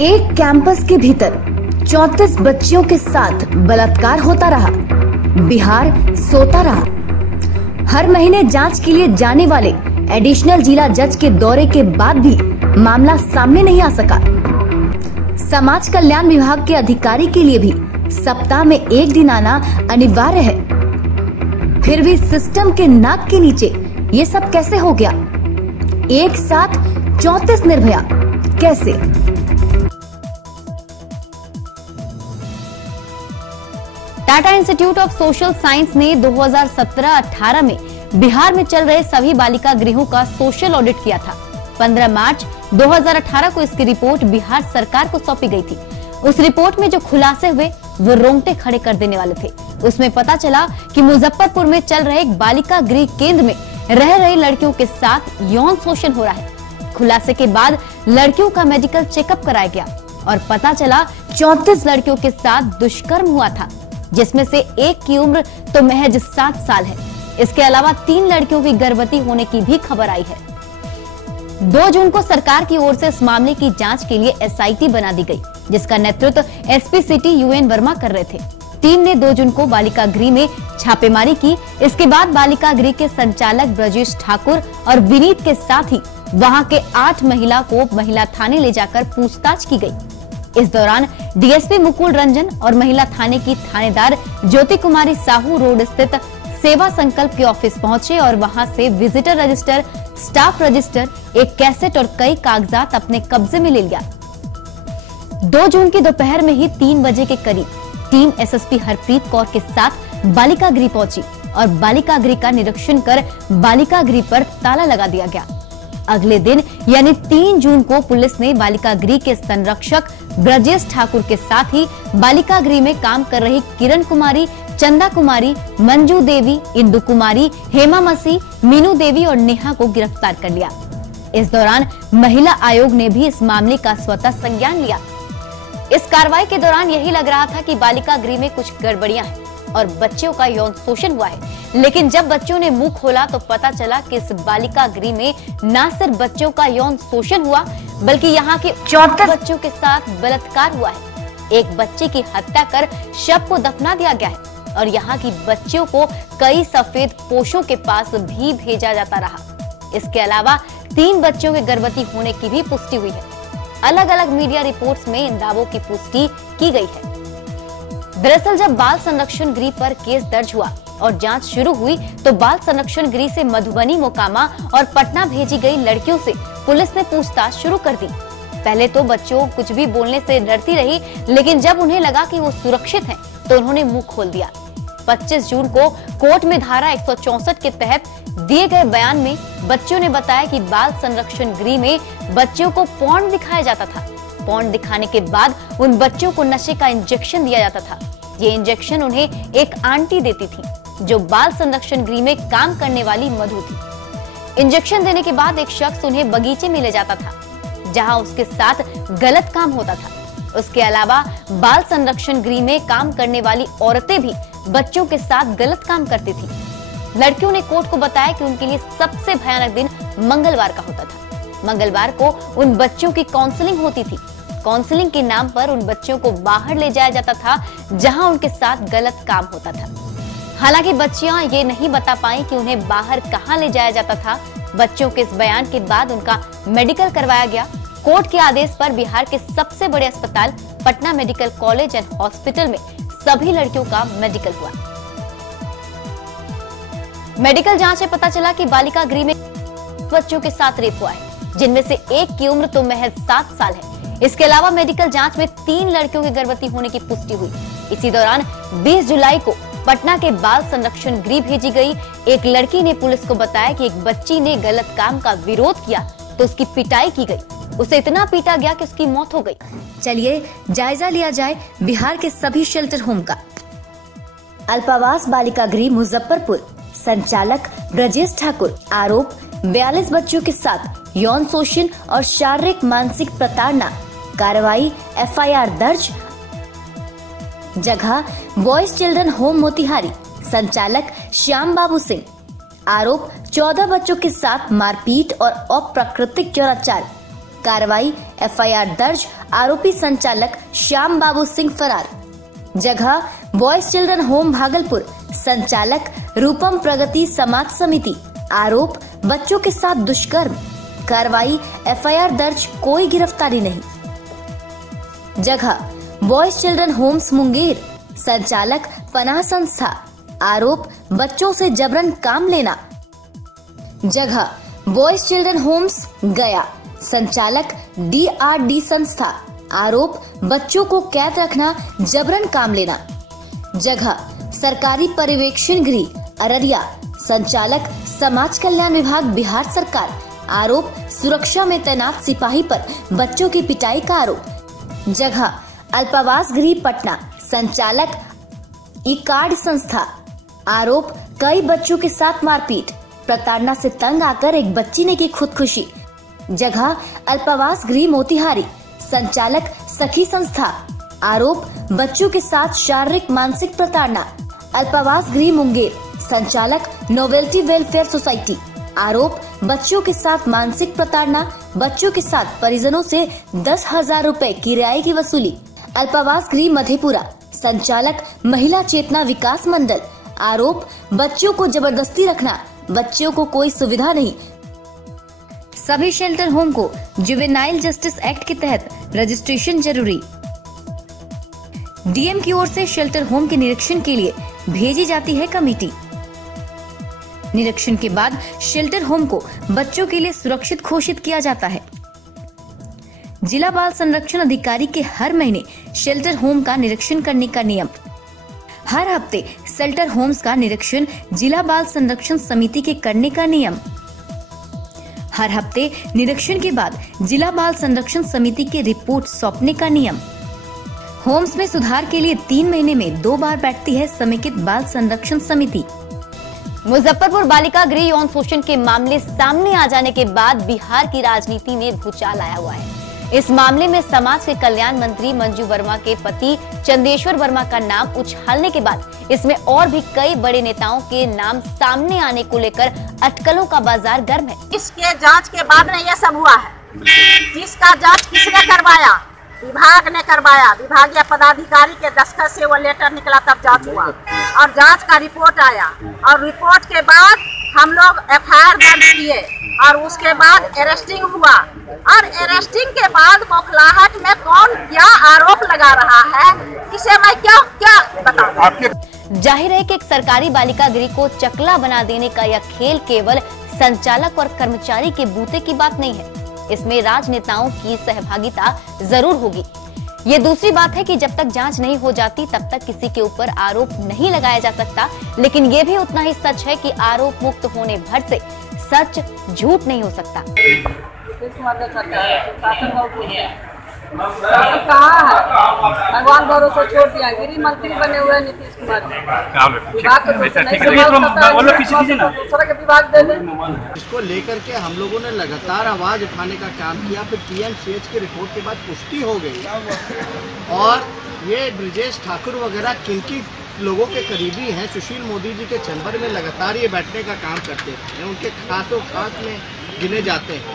एक कैंपस के भीतर 34 बच्चियों के साथ बलात्कार होता रहा। बिहार सोता रहा। हर महीने जांच के लिए जाने वाले एडिशनल जिला जज के दौरे के बाद भी मामला सामने नहीं आ सका। समाज कल्याण विभाग के अधिकारी के लिए भी सप्ताह में एक दिन आना अनिवार्य है। फिर भी सिस्टम के नाक के नीचे ये सब कैसे हो गया? एक साथ 34 निर्भया कैसे? Tata institute of social science ने 2017-18 में बिहार में चल रहे सभी बालिका गृहों का सोशल ऑडिट किया था। 15 मार्च 2018 को इसकी रिपोर्ट बिहार सरकार को सौंपी गई थी। उस रिपोर्ट में जो खुलासे हुए वो रोंगटे खड़े कर देने वाले थे। उसमें पता चला कि मुजफ्फरपुर में चल रहे एक बालिका गृह केंद्र में रह रही लड़कियों के साथ यौन शोषण हो रहा है। खुलासे के बाद लड़कियों का मेडिकल चेकअप कराया गया और पता चला 34 लड़कियों के साथ दुष्कर्म हुआ था, जिसमें से एक की उम्र तो महज 7 साल है। इसके अलावा 3 लड़कियों की गर्भवती होने की भी खबर आई है। 2 जून को सरकार की ओर से इस मामले की जांच के लिए SIT बना दी गई, जिसका नेतृत्व SP सिटी UN वर्मा कर रहे थे। टीम ने 2 जून को बालिका गृह में छापेमारी की। इसके बाद बालिका गृह के संचालक ब्रजेश ठाकुर और विनीत के साथ ही वहां के 8 महिला को महिला थाने ले जाकर पूछताछ की गई। इस दौरान DSP मुकुल रंजन और महिला थाने की थानेदार ज्योति कुमारी साहू रोड स्थित सेवा संकल्प के ऑफिस पहुंचे और वहां से विजिटर रजिस्टर, स्टाफ रजिस्टर, एक कैसेट और कई कागजात अपने कब्जे में ले लिया। 2 जून की दोपहर में ही 3 बजे के करीब टीम SSP हरप्रीत कौर के साथ बालिका गृह पहुंची और बालिका गृह का निरीक्षण कर बालिका गृह पर ताला लगा दिया गया। अगले दिन यानी 3 जून को पुलिस ने बालिका गृह के संरक्षक ब्रजेश ठाकुर के साथ ही बालिका गृह में काम कर रही किरण कुमारी, चंदा कुमारी, मंजू देवी, इंदु कुमारी, हेमा मसीह, मीनू देवी और नेहा को गिरफ्तार कर लिया। इस दौरान महिला आयोग ने भी इस मामले का स्वतः संज्ञान लिया। इस कार्रवाई के दौरान यही लग रहा था कि बालिका गृह में कुछ गड़बड़ियां हैं और बच्चियों का यौन शोषण हुआ है, लेकिन जब बच्चों ने मुंह खोला तो पता चला कि इस बालिका गृह में न सिर्फ बच्चों का यौन शोषण हुआ, बल्कि यहाँ के 34 बच्चों के साथ बलात्कार हुआ है। एक बच्चे की हत्या कर शव को दफना दिया गया है और यहाँ की बच्चियों को कई सफेद पोशों के पास भी भेजा जाता रहा। इसके अलावा 3 बच्चों के गर्भवती होने की भी पुष्टि हुई है। अलग अलग मीडिया रिपोर्ट्स में इन दावों की पुष्टि की गई है। दरअसल जब बाल संरक्षण गृह पर केस दर्ज हुआ और जांच शुरू हुई तो बाल संरक्षण गृह से मधुबनी, मोकामा और पटना भेजी गई लड़कियों से पुलिस ने पूछताछ शुरू कर दी। पहले तो बच्चों कुछ भी बोलने से डरती रही, लेकिन जब उन्हें लगा कि वो सुरक्षित हैं, तो उन्होंने मुंह खोल दिया। 25 जून को कोर्ट में धारा 164 के तहत दिए गए बयान में बच्चों ने बताया कि बाल संरक्षण गृह में बच्चों को पॉर्न दिखाया जाता था। पॉर्न दिखाने के बाद उन बच्चों को नशे का इंजेक्शन दिया जाता था। ये इंजेक्शन उन्हें एक आंटी देती थी, जो बाल संरक्षण गृह में काम करने वाली मधु थी। इंजेक्शन देने के बाद एक शख्स उन्हें बगीचे में ले जाता था, जहां उसके साथ गलत काम होता था। उसके अलावा बाल संरक्षण गृह में काम करने वाली औरतें भी बच्चों के साथ गलत काम करती थी। लड़कियों ने कोर्ट को बताया कि उनके लिए सबसे भयानक दिन मंगलवार का होता था। मंगलवार को उन बच्चों की काउंसलिंग होती थी। काउंसलिंग के नाम पर उन बच्चों को बाहर ले जाया जाता था, जहां उनके साथ गलत काम होता था। हालांकि बच्चियां ये नहीं बता पाई कि उन्हें बाहर कहां ले जाया जाता था। बच्चों के इस बयान के बाद उनका मेडिकल करवाया गया। कोर्ट के आदेश पर बिहार के सबसे बड़े अस्पताल Patna medical college and hospital में सभी लड़कियों का मेडिकल हुआ। मेडिकल जांच में पता चला कि बालिका गृह में बच्चों के साथ रेप हुआ है, जिनमें से एक की उम्र तो महज 7 साल है। इसके अलावा मेडिकल जांच में 3 लड़कियों की गर्भवती होने की पुष्टि हुई। इसी दौरान 20 जुलाई को पटना के बाल संरक्षण गृह भेजी गई एक लड़की ने पुलिस को बताया कि एक बच्ची ने गलत काम का विरोध किया तो उसकी पिटाई की गई। उसे इतना पीटा गया कि उसकी मौत हो गई। चलिए जायजा लिया जाए बिहार के सभी शेल्टर होम का। अल्पावास बालिका गृह मुजफ्फरपुर, संचालक ब्रजेश ठाकुर। आरोप 42 बच्चों के साथ यौन शोषण और शारीरिक मानसिक प्रताड़ना। कार्रवाई FIR दर्ज। जगह बॉयज चिल्ड्रन होम मोतिहारी। संचालक श्याम बाबू सिंह। आरोप 14 बच्चों के साथ मारपीट और अप्राकृतिक दुराचार। कार्रवाई, FIR दर्ज, आरोपी संचालक श्याम बाबू सिंह फरार। जगह बॉयज चिल्ड्रन होम भागलपुर, संचालक रूपम प्रगति समाज समिति। आरोप बच्चों के साथ दुष्कर्म। कार्रवाई, FIR दर्ज, कोई गिरफ्तारी नहीं। जगह बॉयज चिल्ड्रन होम्स मुंगेर, संचालक पनाह संस्था। आरोप बच्चों से जबरन काम लेना। जगह बॉयज चिल्ड्रन होम्स गया, संचालक DRD संस्था। आरोप बच्चों को कैद रखना, जबरन काम लेना। जगह सरकारी पर्यवेक्षण गृह अररिया, संचालक समाज कल्याण विभाग बिहार सरकार। आरोप सुरक्षा में तैनात सिपाही पर बच्चों की पिटाई का आरोप। जगह अल्पावास गृह पटना, संचालक इकार्ड संस्था। आरोप कई बच्चों के साथ मारपीट, प्रताड़ना से तंग आकर एक बच्ची ने की खुदकुशी। जगह अल्पावास गृह मोतिहारी, संचालक सखी संस्था। आरोप बच्चों के साथ शारीरिक मानसिक प्रताड़ना। अल्पावास गृह मुंगेर, संचालक नोवेल्टी वेलफेयर सोसाइटी। आरोप बच्चों के साथ मानसिक प्रताड़ना, बच्चों के साथ परिजनों से 10,000 रुपए किराए की वसूली। अल्पावास गृह मधेपुरा, संचालक महिला चेतना विकास मंडल। आरोप बच्चों को जबरदस्ती रखना, बच्चों को कोई सुविधा नहीं। सभी शेल्टर होम को जुवेनाइल जस्टिस एक्ट के तहत रजिस्ट्रेशन जरूरी। DM की ओर से शेल्टर होम के निरीक्षण के लिए भेजी जाती है कमेटी। निरीक्षण के बाद शेल्टर होम को बच्चों के लिए सुरक्षित घोषित किया जाता है। जिला बाल संरक्षण अधिकारी के हर महीने शेल्टर होम का निरीक्षण करने का नियम। हर हफ्ते शेल्टर होम्स का निरीक्षण जिला बाल संरक्षण समिति के करने का नियम। हर हफ्ते निरीक्षण के बाद जिला बाल संरक्षण समिति के रिपोर्ट सौंपने का नियम। होम्स में सुधार के लिए 3 महीने में 2 बार बैठती है समेकित बाल संरक्षण समिति। मुजफ्फरपुर बालिका गृह यौन शोषण के मामले सामने आ जाने के बाद बिहार की राजनीति में भूचाल आया हुआ है। इस मामले में समाज के कल्याण मंत्री मंजू वर्मा के पति चंदेश्वर वर्मा का नाम उछालने के बाद इसमें और भी कई बड़े नेताओं के नाम सामने आने को लेकर अटकलों का बाजार गर्म है। इसके जांच के बाद में यह सब हुआ है। जिसका जांच किसने करवाया? विभाग ने करवाया। विभागीय पदाधिकारी के दस्तखत से वो लेटर निकला, तब जांच हुआ और जांच का रिपोर्ट आया और रिपोर्ट के बाद हम लोग FIR दर्ज किए और उसके बाद अरेस्टिंग हुआ और अरेस्टिंग के बाद बौखलाहट में कौन क्या आरोप लगा रहा है, इसे मैं क्या बताऊं। जाहिर है कि एक सरकारी बालिका गृह को चकला बना देने का यह खेल केवल संचालक और कर्मचारी के बूते की बात नहीं है। इसमें राजनेताओं की सहभागिता जरूर होगी। ये दूसरी बात है कि जब तक जांच नहीं हो जाती तब तक किसी के ऊपर आरोप नहीं लगाया जा सकता। लेकिन ये भी उतना ही सच है कि आरोप मुक्त होने भर से सच झूठ नहीं हो सकता। कहाँ है? भगवान भरोसे छोड़ दिया। गृह मंत्री बने हुए नीतीश कुमार विभाग दे दें। इसको लेकर के हम लोगों ने लगातार आवाज उठाने का काम किया। फिर PMCH की रिपोर्ट के बाद पुष्टि हो गई और ये ब्रिजेश ठाकुर वगैरह किनकी लोगों के करीबी हैं, सुशील मोदी जी के चैम्बर में लगातार ये बैठने का काम करते हैं, उनके खासों खास में गिने जाते हैं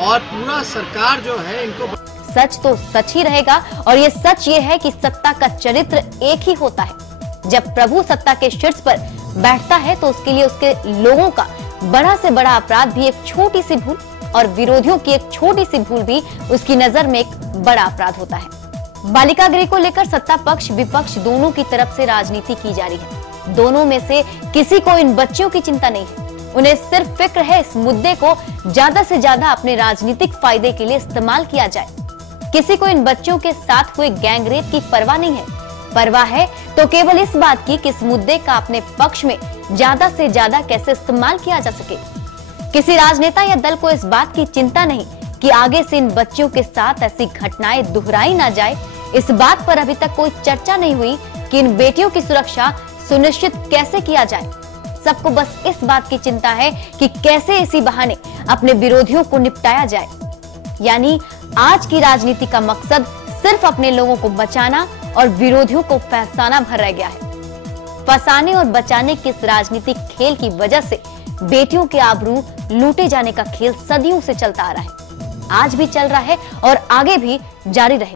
और पूरा सरकार जो है इनको। सच तो सच ही रहेगा और ये सच ये है कि सत्ता का चरित्र एक ही होता है। जब प्रभु सत्ता के शीर्ष पर बैठता है तो उसके लिए उसके लोगों का बड़ा से बड़ा अपराध भी एक छोटी सी भूल और विरोधियों की एक छोटी सी भूल भी उसकी नजर में एक बड़ा अपराध होता है। बालिका गृह को लेकर सत्ता पक्ष विपक्ष दोनों की तरफ से राजनीति की जा रही है। दोनों में से किसी को इन बच्चियों की चिंता नहीं है। उन्हें सिर्फ फिक्र है इस मुद्दे को ज्यादा से ज्यादा अपने राजनीतिक फायदे के लिए इस्तेमाल किया जाए। किसी को इन बच्चों के साथ हुए गैंगरेप की परवाह नहीं है। परवाह है तो केवल इस बात की कि इस मुद्दे का अपने पक्ष में ज्यादा से ज्यादा कैसे इस्तेमाल किया जा सके। किसी राजनेता या दल को इस बात की चिंता नहीं कि आगे से इन बच्चों के साथ ऐसी घटनाएं दोहराई ना जाए। इस बात पर अभी तक कोई चर्चा नहीं हुई कि इन बेटियों की सुरक्षा सुनिश्चित कैसे किया जाए। सबको बस इस बात की चिंता है कि कैसे इसी बहाने अपने विरोधियों को निपटाया जाए। यानी आज की राजनीति का मकसद सिर्फ अपने लोगों को बचाना और विरोधियों को फंसाना भर रह गया है। फंसाने और बचाने के इस राजनीतिक खेल की वजह से बेटियों के आबरू लूटे जाने का खेल सदियों से चलता आ रहा है। आज भी चल रहा है और आगे भी जारी रहे।